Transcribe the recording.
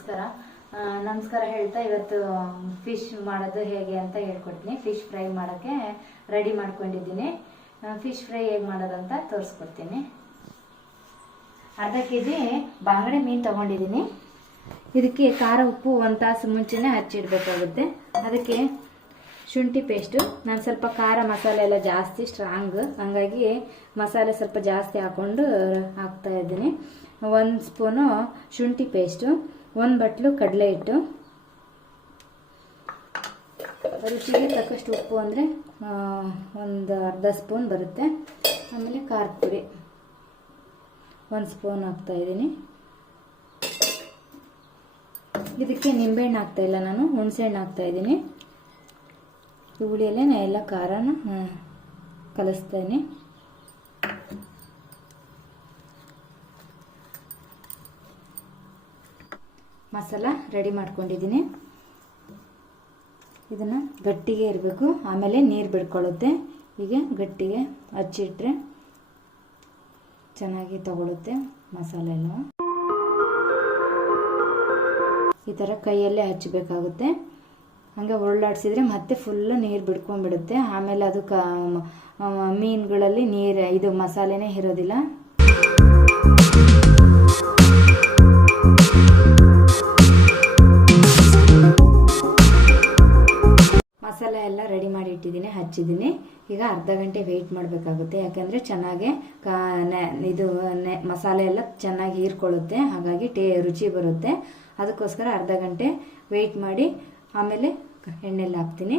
ನಮಸ್ಕಾರ. ನಮಸ್ಕಾರ ಹೇಳ್ತಾ ಇವತ್ತು ಫಿಶ್ ಮಾಡೋದು ಹೇಗೆ ಅಂತ ಹೇಳ್ಕೊಡ್ತೀನಿ. ಫಿಶ್ ಫ್ರೈ ಮಾಡೋಕ್ಕೆ ರೆಡಿ ಮಾಡ್ಕೊಂಡಿದ್ದೀನಿ. ಫಿಶ್ ಫ್ರೈ ಹೇಗೆ ಮಾಡೋದಂತ ತೋರಿಸ್ಕೊಡ್ತೀನಿ. ಅರ್ಧ ಕೆ ಜಿ ಬಾಂಗಡೆ ಮೀನು ತಗೊಂಡಿದ್ದೀನಿ. ಇದಕ್ಕೆ ಖಾರ, ಉಪ್ಪು ಒಂದು ತಾಸು ಮುಂಚೆನೇ ಹಚ್ಚಿಡ್ಬೇಕಾಗುತ್ತೆ ಅದಕ್ಕೆ ಶುಂಠಿ ಪೇಸ್ಟು ನಾನು ಸ್ವಲ್ಪ ಖಾರ ಮಸಾಲೆ ಎಲ್ಲ ಜಾಸ್ತಿ ಸ್ಟ್ರಾಂಗ್ ಹಂಗಾಗಿ ಮಸಾಲೆ ಸ್ವಲ್ಪ ಜಾಸ್ತಿ ಹಾಕ್ಕೊಂಡು ಹಾಕ್ತಾ ಇದ್ದೀನಿ. ಒಂದು ಸ್ಪೂನು ಶುಂಠಿ ಪೇಸ್ಟು ಒಂದು ಬಟ್ಲು ಕಡಲೆ ಹಿಟ್ಟು. ರುಚಿಗೆ ತಕ್ಕಷ್ಟು ಉಪ್ಪು ಅಂದರೆ ಒಂದು ಅರ್ಧ ಸ್ಪೂನ್ ಬರುತ್ತೆ. ಆಮೇಲೆ ಖಾರದ ಪುಡಿ. ಒಂದು ಸ್ಪೂನ್ ಹಾಕ್ತಾ ಇದ್ದೀನಿ. ಇದಕ್ಕೆ ನಿಂಬೆಹಣ್ಣು ಹಾಕ್ತಾ ಇಲ್ಲ ನಾನು, ಹುಣಸೆಹಣ್ಣು ಹಾಕ್ತಾ ಇದ್ದೀನಿ. ಈ ಹುಳಿಯಲ್ಲೇ ನಾ ಎಲ್ಲ ಖಾರನ ಕಲಿಸ್ತೀನಿ ಮಸಾಲ ರೆಡಿ ಮಾಡ್ಕೊಂಡಿದ್ದೀನಿ. ಇದನ್ನು ಗಟ್ಟಿಗೆ ಇರಬೇಕು. ಆಮೇಲೆ ನೀರು ಬಿಡ್ಕೊಳ್ಳುತ್ತೆ. ಹೀಗೆ ಗಟ್ಟಿಗೆ ಹಚ್ಚಿಟ್ರೆ ಚೆನ್ನಾಗಿ ತಗೊಳುತ್ತೆ ಮಸಾಲೆ ಎಲ್ಲ. ಈ ಥರ ಕೈಯಲ್ಲೇ ಹಚ್ಚಬೇಕಾಗುತ್ತೆ. ಹಾಗೆ ಉರುಳಾಡ್ಸಿದ್ರೆ ಮತ್ತೆ ಫುಲ್ಲು ನೀರು ಬಿಡ್ಕೊಂಡ್ಬಿಡುತ್ತೆ. ಆಮೇಲೆ ಅದು ಕ ಮೀನುಗಳಲ್ಲಿ ನೀರು, ಇದು ಮಸಾಲೆನೇ ಇರೋದಿಲ್ಲ. ಇಟ್ಟಿದ್ದೀನಿ ಹಚ್ಚಿದ್ದೀನಿ. ಈಗ ಅರ್ಧ ಗಂಟೆ ವೆಯ್ಟ್ ಮಾಡಬೇಕಾಗುತ್ತೆ. ಯಾಕೆಂದರೆ ಚೆನ್ನಾಗಿ ಕಾ ಇದು ಮಸಾಲೆ ಎಲ್ಲ ಚೆನ್ನಾಗಿ ಹೀರ್ಕೊಳ್ಳುತ್ತೆ. ಹಾಗಾಗಿ ಟೇ, ರುಚಿ ಬರುತ್ತೆ. ಅದಕ್ಕೋಸ್ಕರ ಅರ್ಧ ಗಂಟೆ ವೆಯ್ಟ್ ಮಾಡಿ ಆಮೇಲೆ ಎಣ್ಣೆಲಿ ಹಾಕ್ತೀನಿ.